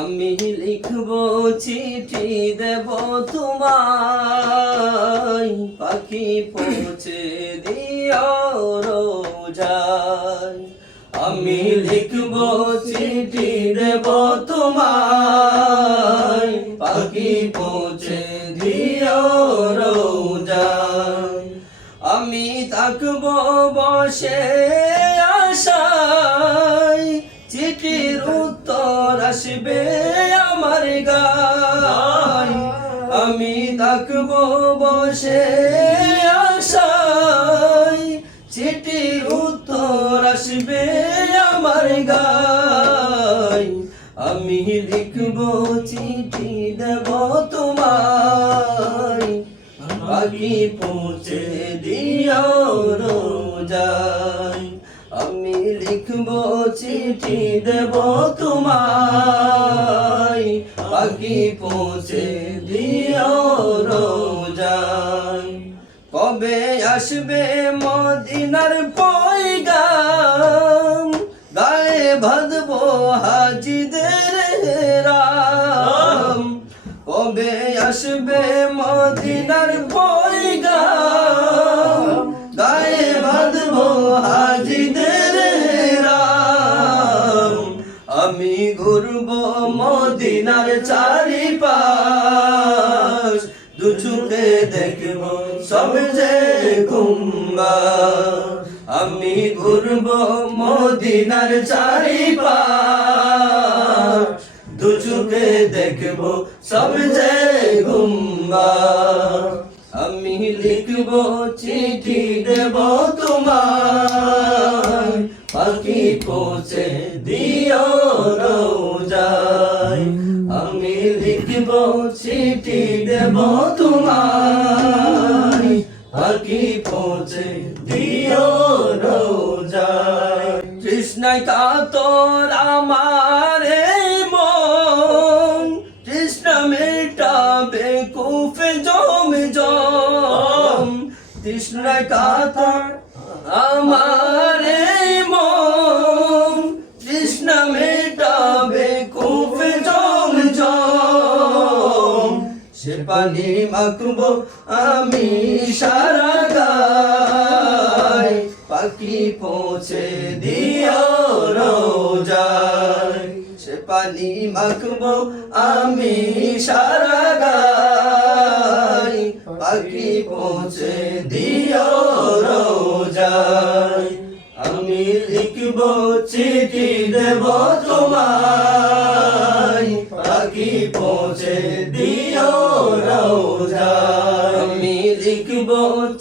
আমি লিখব চিঠি দেব তোমায়, পাখি পৌঁছে দিও রোজায়। আমি লিখব চিঠি দেব তোমায়, পাখি পৌঁছে দিও রোজায়। আমি থাকব বসে আশায়, চিঠির উত্তর আসবে আমার গায়। আমি থাকব বসে আশায়, চিঠির উত্তর আসবে আমার গায়। আমি লিখব চিঠি দেব তোমায়, পাখি পৌঁছে দিও রোজায়। আমি লিখব চিঠি দেব তোমায়, পাখি পৌঁছে দিও রোজায়। কবে আসবে মদিনার পয়গাম, গায়ে বাঁধবো হাজিদের রাম। কবে আসবে মদিনার পয়গাম, গায়ে বাঁধবো হাজিদের রাম। আমি ঘুরবো মদিনার চারিপাশ, দু চোখে দেখবো সব যে কুম্বা। আমি ঘুরবো মদিনার চারিপাশ, দু চোখে দেখবো সব যে গুম্বা। আমি লিখব চিঠি দেব তোমায়, পাখি পৌঁছে দিও রোজায়। আমি লিখব চিঠি দেব তোমায়, পাখি পৌঁছে দিও রোজায়। তৃষ্ণায় কাতর আমার এই মন, তৃষ্ণা মেটাবে কুফে জম জম। তৃষ্ণায় কাতর আমার এই মন, তৃষ্ণা মেটাবে কুফে জম জম। সে পানি মাখবো আমি সারা গায়, পাখি পৌঁছে দিও রোজায়। সে পানি মাখবো আমি সারা গায়, পাখি পৌঁছে দিও রোজায়। আমি লিখব চিঠি দেব তোমায়, পাখি পৌঁছে দিও রোজায়। আমি লিখব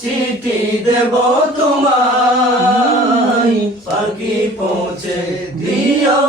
চিঠি দেব তোমায়, পাখি পৌঁছে দিও